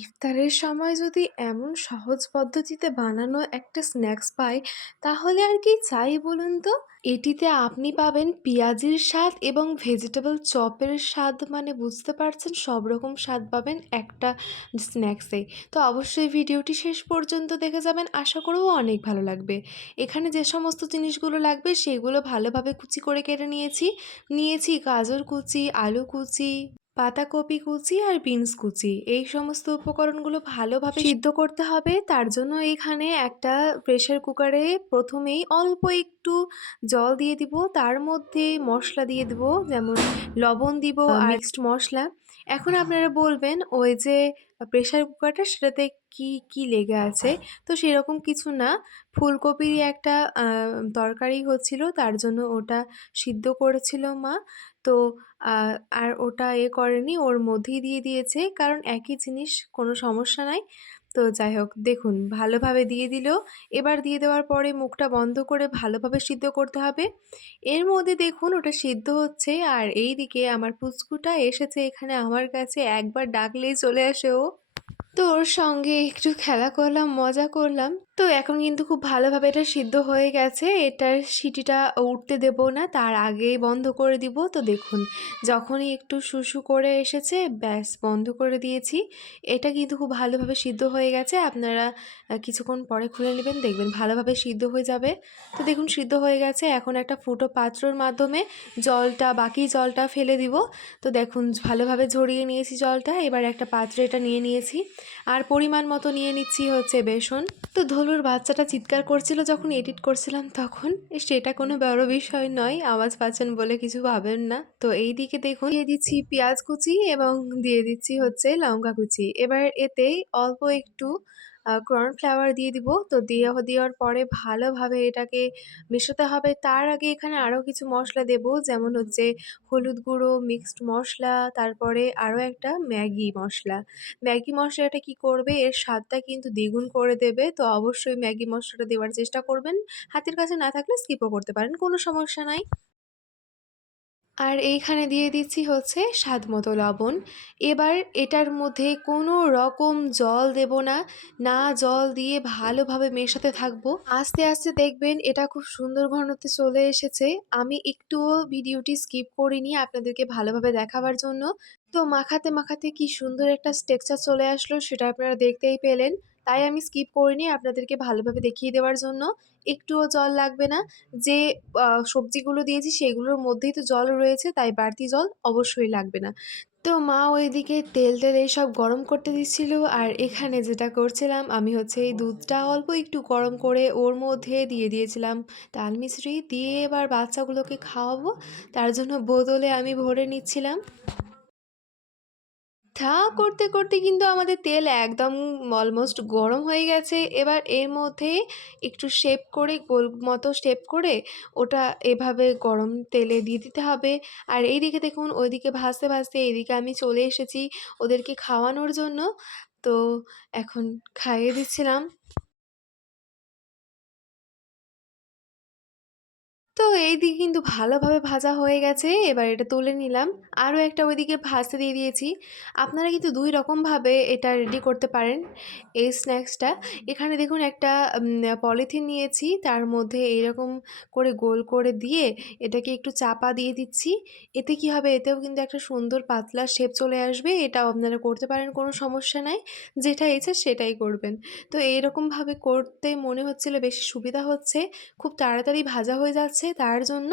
ইফতারের সময় যদি এমন সহজ পদ্ধতিতে বানানো একটা স্ন্যাক্স পাই, তাহলে আর কি চাই বলুন তো? এটিতে আপনি পাবেন পেঁয়াজির স্বাদ এবং ভেজিটেবল চপের স্বাদ, মানে বুঝতে পারছেন, সব রকম স্বাদ পাবেন একটা স্ন্যাক্সে। তো অবশ্যই ভিডিওটি শেষ পর্যন্ত দেখে যাবেন, আশা করব অনেক ভালো লাগবে। এখানে যে সমস্ত জিনিসগুলো লাগবে সেগুলো ভালোভাবে কুচি করে কেটে নিয়েছি গাজর কুচি, আলু কুচি, পাতাকপি কুচি আর বিনস কুচি। এই সমস্ত উপকরণগুলো ভালোভাবে সিদ্ধ করতে হবে। তার জন্য এখানে একটা প্রেসার কুকারে প্রথমেই অল্প একটু জল দিয়ে দিব। তার মধ্যে মশলা দিয়ে দিব, যেমন লবণ দিব আর মিক্সড মশলা। এখন আপনারা বলবেন, ওই যে প্রেসার কুকারটা সেটাতে কি লেগে আছে? তো সেরকম কিছু না। ফুলকপির একটা তরকারি হচ্ছিল, তার জন্য ওটা সিদ্ধ করেছিল মা। তো আ আর ওটা করেনি, ওর মধ্যেই দিয়ে দিয়েছে। কারণ একই জিনিস, কোনো সমস্যা নাই। তো যাই হোক, দেখুন ভালোভাবে দিয়ে দিল। এবার দিয়ে দেওয়ার পরে মুখটা বন্ধ করে ভালোভাবে সিদ্ধ করতে হবে। এর মধ্যে দেখুন ওটা সিদ্ধ হচ্ছে, আর এইদিকে আমার পুচকুটা এসেছে এখানে আমার কাছে, একবার ডাকলেই চলে আসে ও। তো ওর সঙ্গে একটু খেলা করলাম, মজা করলাম। তো এখন কিন্তু খুব ভালোভাবে এটা সিদ্ধ হয়ে গেছে। এটার সিটিটা উঠতে দেব না, তার আগেই বন্ধ করে দিব। তো দেখুন, যখনই একটু শু করে এসেছে, ব্যাস বন্ধ করে দিয়েছি। এটা কিন্তু খুব ভালোভাবে সিদ্ধ হয়ে গেছে। আপনারা কিছুক্ষণ পরে খুলে নেবেন, দেখবেন ভালোভাবে সিদ্ধ হয়ে যাবে। তো দেখুন সিদ্ধ হয়ে গেছে। এখন একটা ফুটো পাত্রর মাধ্যমে বাকি জলটা ফেলে দিব। তো দেখুন ভালোভাবে ঝরিয়ে নিয়েছি জলটা। এবার একটা পাত্রে এটা নিয়ে নিয়েছি। আর পরিমাণ মতো নিয়ে নিচ্ছি হচ্ছে বেসন। তো ধলুর বাচ্চাটা চিৎকার করছিল যখন এডিট করছিলাম তখন। সেটা কোনো বড় বিষয় নয়, আওয়াজ পাচ্ছেন বলে কিছু ভাবেন না। তো এই দিকে দেখুন দিয়ে দিচ্ছি পেঁয়াজ কুচি এবং দিয়ে দিচ্ছি হচ্ছে লঙ্কা কুচি। এবার এতে অল্প একটু কর্নফ্লাওয়ার দিয়ে দিব। তো দেওয়ার পরে ভালোভাবে এটাকে মেশাতে হবে। তার আগে এখানে আরও কিছু মশলা দেব, যেমন হচ্ছে হলুদ গুঁড়ো, মিক্সড মশলা, তারপরে আরও একটা ম্যাগি মশলা। ম্যাগি মশলাটা কি করবে, এর স্বাদটা কিন্তু দ্বিগুণ করে দেবে। তো অবশ্যই ম্যাগি মশলাটা দেওয়ার চেষ্টা করবেন। হাতের কাছে না থাকলে স্কিপও করতে পারেন, কোনো সমস্যা নাই। আর এইখানে দিয়ে দিচ্ছি হচ্ছে স্বাদমতো লবণ। এবার এটার মধ্যে কোনো রকম জল দেব না। না জল দিয়ে ভালোভাবে মেশাতে থাকবো। আস্তে, আস্তে দেখবেন এটা খুব সুন্দর ঘনত্বে চলে এসেছে। আমি একটুও ভিডিওটি স্কিপ করিনি আপনাদেরকে ভালোভাবে দেখাবার জন্য। তো মাখাতে কি সুন্দর একটা টেক্সচার চলে আসলো, সেটা আপনারা দেখতেই পেলেন। তাই আমি স্কিপ করিনি আপনাদেরকে ভালোভাবে দেখিয়ে দেওয়ার জন্য। একটুও জল লাগবে না। যে সবজিগুলো দিয়েছি সেগুলোর মধ্যেই তো জল রয়েছে, তাই বাড়তি জল অবশ্যই লাগবে না। তো মা ওইদিকে তেল এইসব গরম করতে দিচ্ছিল, আর এখানে যেটা করছিলাম আমি হচ্ছে এই দুধটা অল্প একটু গরম করে ওর মধ্যে দিয়ে দিয়েছিলাম তাল মিছরি দিয়ে, এবার বাচ্চাগুলোকে খাওয়াবো। তার জন্য বোতলে আমি ভরে নিচ্ছিলাম। করতে কিন্তু আমাদের তেল একদম অলমোস্ট গরম হয়ে গেছে। এবার এর মধ্যে একটু শেপ করে, গোল মতো শেপ করে ওটা এভাবে গরম তেলে দিয়ে দিতে হবে। আর এইদিকে দেখুন, ওইদিকে ভাজতে এদিকে আমি চলে এসেছি ওদেরকে খাওয়ানোর জন্য। তো এখন খাইয়ে দিচ্ছিলাম। তো এইদিকে কিন্তু ভালোভাবে ভাজা হয়ে গেছে। এবার এটা তুলে নিলাম। আরও একটা ওইদিকে ভাজতে দিয়ে দিয়েছি। আপনারা কিন্তু ২ রকমভাবে এটা রেডি করতে পারেন, এই স্ন্যাক্সটা। এখানে দেখুন একটা পলিথিন নিয়েছি। তার মধ্যে এইরকম করে গোল করে দিয়ে এটাকে একটু চাপা দিয়ে দিচ্ছি। এতে কি হবে? এতেও কিন্তু একটা সুন্দর পাতলা শেপ চলে আসবে। এটাও আপনারা করতে পারেন, কোনো সমস্যা নাই। যেটা ইচ্ছা সেটাই করবেন। তো এইরকমভাবে করতে মনে হচ্ছিল বেশি সুবিধা হচ্ছে। খুব তাড়াতাড়ি ভাজা হয়ে যাচ্ছে, তার জন্য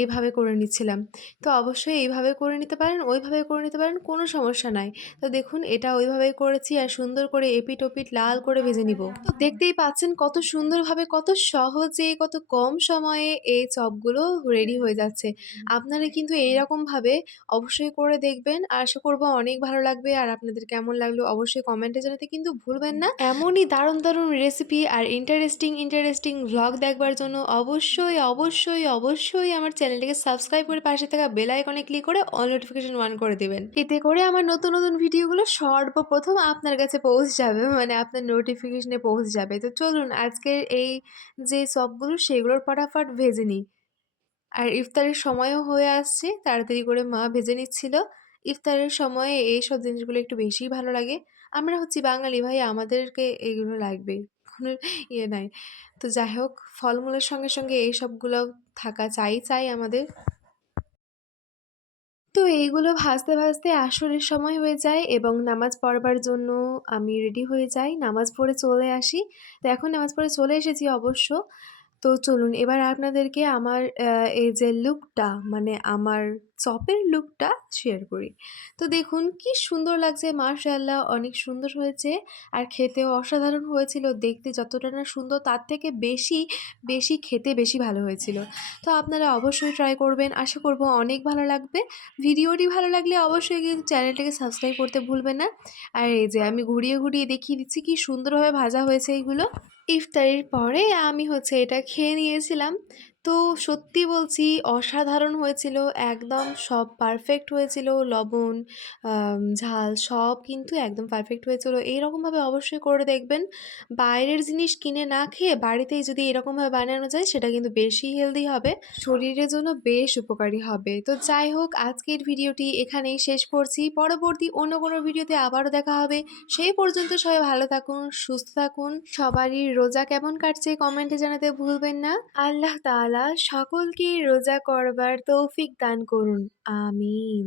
এইভাবে করে নিচ্ছিলাম। তো অবশ্যই এইভাবে করে নিতে পারেন, ওইভাবে করে নিতে পারেন, কোনো সমস্যা নাই। তো দেখুন এটা ওইভাবেই করেছি, আর সুন্দর করে এপিঠ-ওপিঠ লাল করে ভেজে নিব। তো দেখতেই পাচ্ছেন কত সুন্দরভাবে, কত সহজে, কত কম সময়ে এই চপগুলো রেডি হয়ে যাচ্ছে। আপনারা কিন্তু এইরকমভাবে অবশ্যই করে দেখবেন। আশা করব অনেক ভালো লাগবে। আর আপনাদের কেমন লাগলো অবশ্যই কমেন্টে জানাতে কিন্তু ভুলবেন না। এমনই দারুণ রেসিপি আর ইন্টারেস্টিং ভ্লগ দেখবার জন্য অবশ্যই আমার চ্যানেলটিকে সাবস্ক্রাইব করে পাশে থাকা বেল আইকনে ক্লিক করে অল নোটিফিকেশন অন করে দিবেন। এতে করে আমার নতুন ভিডিওগুলো সর্বপ্রথম আপনার কাছে পৌঁছে যাবে, মানে আপনার নোটিফিকেশনে পৌঁছে যাবে। তো চলুন আজকের এই যে চপগুলো সেগুলোর ফটাফট ভেজে নিই। আর ইফতারের সময়ও হয়ে আসছে, তাড়াতাড়ি করে মা ভেজে নিচ্ছিল। ইফতারের সময়ে এইসব জিনিসগুলো একটু বেশিই ভালো লাগে। আমরা হচ্ছি বাঙালি ভাই, আমাদেরকে এগুলো লাগবেই। কোনো ইয়ে নাই। তো যাই হোক, ফলমূলের সঙ্গে, সঙ্গে এইসবগুলোও থাকা চাই আমাদের। তো এইগুলো ভাজতে, ভাজতে আসরের সময় হয়ে যায় এবং নামাজ পড়বার জন্য আমি রেডি হয়ে যাই। নামাজ পড়ে চলে আসি। তো এখন নামাজ পড়ে চলে এসেছি অবশ্য। তো চলুন এবার আপনাদেরকে আমার এই যে লুকটা, মানে আমার চপের লুকটা শেয়ার করি। তো দেখুন কি সুন্দর লাগছে, মাশাআল্লাহ অনেক সুন্দর হয়েছে। আর খেতেও অসাধারণ হয়েছিল। দেখতে যতটা না সুন্দর তার থেকে বেশি, বেশি খেতে বেশি ভালো হয়েছিল। তো আপনারা অবশ্যই ট্রাই করবেন। আশা করব অনেক ভালো লাগবে। ভিডিওটি ভালো লাগলে অবশ্যই কিন্তু চ্যানেলটাকে সাবস্ক্রাইব করতে ভুলবেন না। আর এই যে আমি ঘুরিয়ে, ঘুরিয়ে দেখিয়ে দিচ্ছি কি সুন্দরভাবে ভাজা হয়েছে এইগুলো। ইফতারির পরে আমি হচ্ছে এটা খেয়ে নিয়েছিলাম। তো সত্যি বলছি অসাধারণ হয়েছিল। একদম সব পারফেক্ট হয়েছিল। লবণ, ঝাল সব কিন্তু একদম পারফেক্ট হয়েছিল। এইরকমভাবে অবশ্যই করে দেখবেন। বাইরের জিনিস কিনে না খেয়ে বাড়িতেই যদি এরকমভাবে বানানো যায় সেটা কিন্তু বেশি হেলদি হবে। শরীরের জন্য বেশ উপকারী হবে। তো যাই হোক, আজকের ভিডিওটি এখানেই শেষ করছি। পরবর্তী অন্য কোনো ভিডিওতে আবারও দেখা হবে। সেই পর্যন্ত সবাই ভালো থাকুন, সুস্থ থাকুন। সবারই রোজা কেমন কাটছে কমেন্টে জানাতে ভুলবেন না। আল্লাহ তাআলা সকলকে রোজা করবার তৌফিক দান করুন। আমিন।